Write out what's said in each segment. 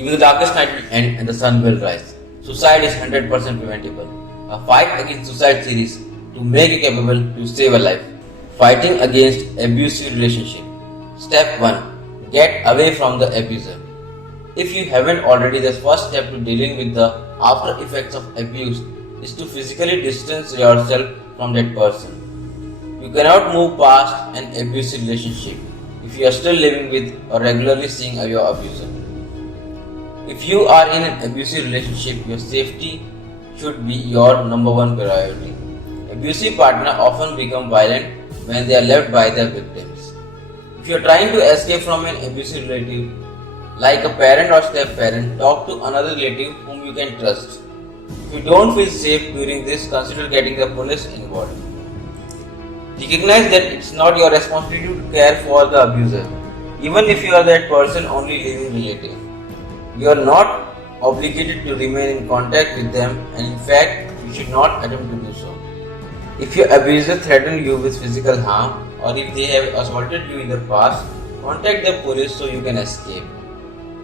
Even the darkest night will end and the sun will rise. Suicide is 100% preventable. A fight against suicide series to make you capable to save a life. Fighting against abusive relationship. Step 1. Get away from the abuser. If you haven't already, the first step to dealing with the after effects of abuse is to physically distance yourself from that person. You cannot move past an abusive relationship if you are still living with or regularly seeing your abuser. If you are in an abusive relationship, your safety should be your number one priority. Abusive partners often become violent when they are left by their victims. If you are trying to escape from an abusive relative, like a parent or step-parent, talk to another relative whom you can trust. If you don't feel safe during this, consider getting the police involved. Recognize that it's not your responsibility to care for the abuser, even if you are that person's only living relative. You are not obligated to remain in contact with them, and in fact, you should not attempt to do so. If your abuser threatens you with physical harm, or if they have assaulted you in the past, contact the police so you can escape.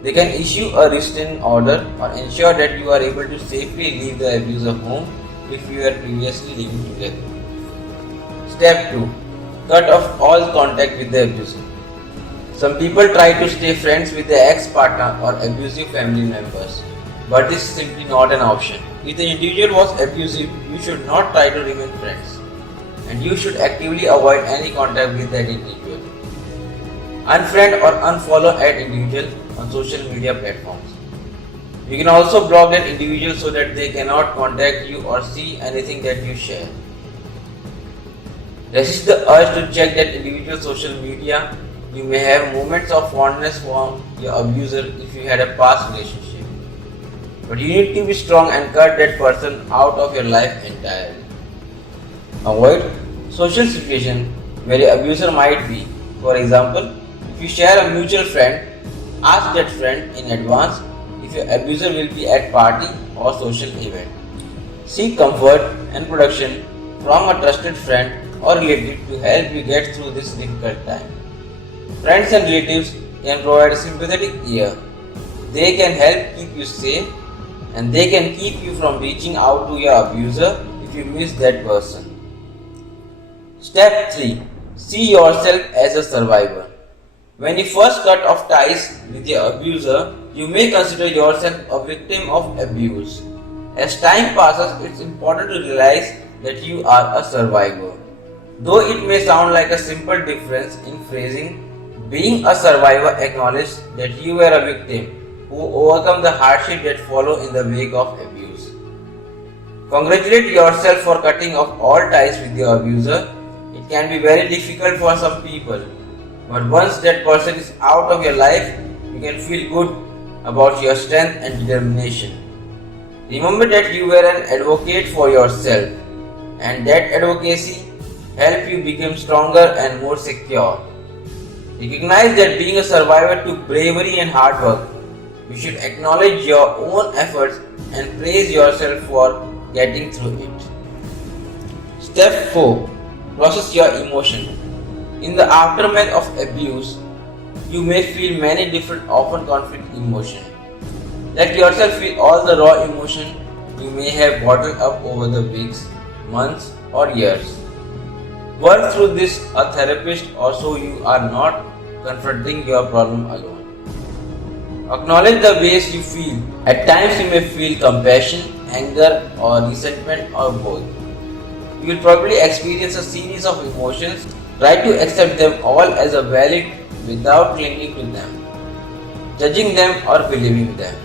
They can issue a restraining order or ensure that you are able to safely leave the abuser home if you were previously living together. Step 2. Cut off all contact with the abuser. Some people try to stay friends with their ex-partner or abusive family members, but this is simply not an option. If the individual was abusive, you should not try to remain friends, and you should actively avoid any contact with that individual. Unfriend or unfollow that individual on social media platforms. You can also block that individual so that they cannot contact you or see anything that you share. Resist the urge to check that individual's social media. You may have moments of fondness for your abuser if you had a past relationship, but you need to be strong and cut that person out of your life entirely. Avoid social situations where your abuser might be. For example, if you share a mutual friend, ask that friend in advance if your abuser will be at party or social event. Seek comfort and protection from a trusted friend or relative to help you get through this difficult time. Friends and relatives can provide a sympathetic ear. They can help keep you safe, and they can keep you from reaching out to your abuser if you miss that person. Step 3. See yourself as a survivor. When you first cut off ties with your abuser, you may consider yourself a victim of abuse. As time passes, it's important to realize that you are a survivor. Though it may sound like a simple difference in phrasing, being a survivor acknowledges that you were a victim who overcome the hardship that follow in the wake of abuse. Congratulate yourself for cutting off all ties with your abuser. It can be very difficult for some people, but once that person is out of your life, you can feel good about your strength and determination. Remember that you were an advocate for yourself, and that advocacy helped you become stronger and more secure. Recognize that being a survivor took bravery and hard work. You should acknowledge your own efforts and praise yourself for getting through it. Step 4. Process your emotions. In the aftermath of abuse, you may feel many different, often conflict emotions. Let yourself feel all the raw emotion you may have bottled up over the weeks, months, or years. Work through this a therapist or so you are not confronting your problem alone. Acknowledge the ways you feel. At times you may feel compassion, anger, or resentment, or both. You will probably experience a series of emotions. Try to accept them all as a valid without clinging to them, judging them, or believing them.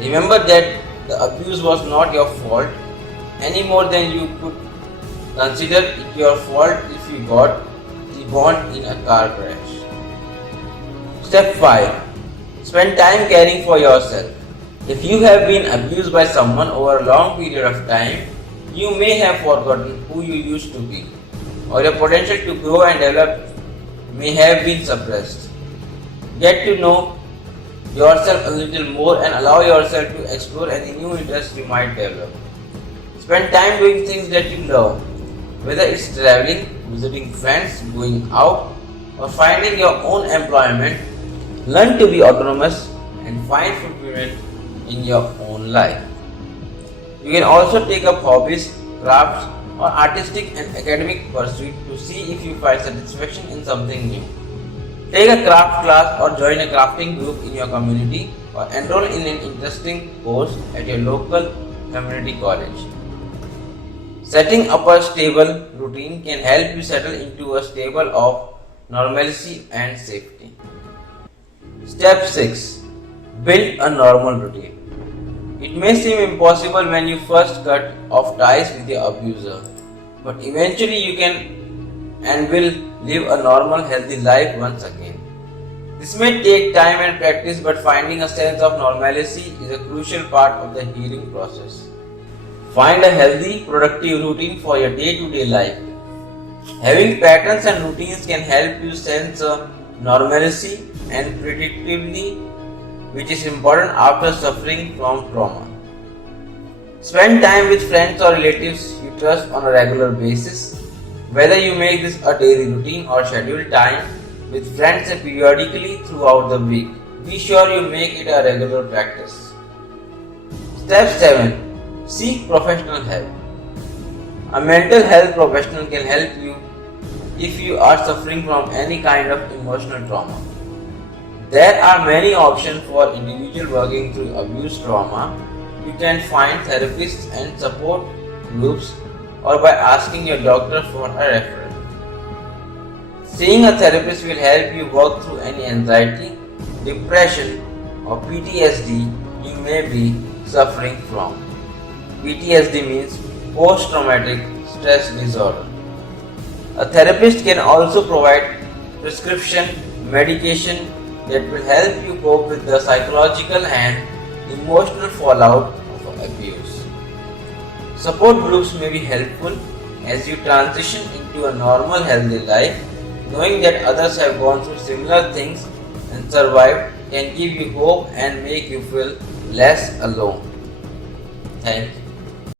Remember that the abuse was not your fault any more than you could consider it your fault if you got reborn in a car crash. Step 5. Spend time caring for yourself. If you have been abused by someone over a long period of time, you may have forgotten who you used to be, or your potential to grow and develop may have been suppressed. Get to know yourself a little more and allow yourself to explore any new interests you might develop. Spend time doing things that you love, whether it's traveling, visiting friends, going out, or finding your own employment. Learn to be autonomous and find fulfillment in your own life. You can also take up hobbies, crafts, or artistic and academic pursuit to see if you find satisfaction in something new. Take a craft class or join a crafting group in your community or enroll in an interesting course at your local community college. Setting up a stable routine can help you settle into a stable of normalcy and safety. Step 6. Build a normal routine. It may seem impossible when you first cut off ties with your abuser, but eventually you can and will live a normal, healthy life once again. This may take time and practice, but finding a sense of normalcy is a crucial part of the healing process. Find a healthy, productive routine for your day-to-day life. Having patterns and routines can help you sense a normalcy and predictability, which is important after suffering from trauma. Spend time with friends or relatives you trust on a regular basis. Whether you make this a daily routine or schedule time with friends periodically throughout the week, be sure you make it a regular practice. Step 7. Seek professional help. A mental health professional can help you if you are suffering from any kind of emotional trauma. There are many options for individuals working through abuse trauma. You can find therapists and support groups or by asking your doctor for a referral. Seeing a therapist will help you work through any anxiety, depression, or PTSD you may be suffering from. PTSD means post-traumatic stress disorder. A therapist can also provide prescription medication that will help you cope with the psychological and emotional fallout of abuse. Support groups may be helpful as you transition into a normal, healthy life. Knowing that others have gone through similar things and survived can give you hope and make you feel less alone. Thank you.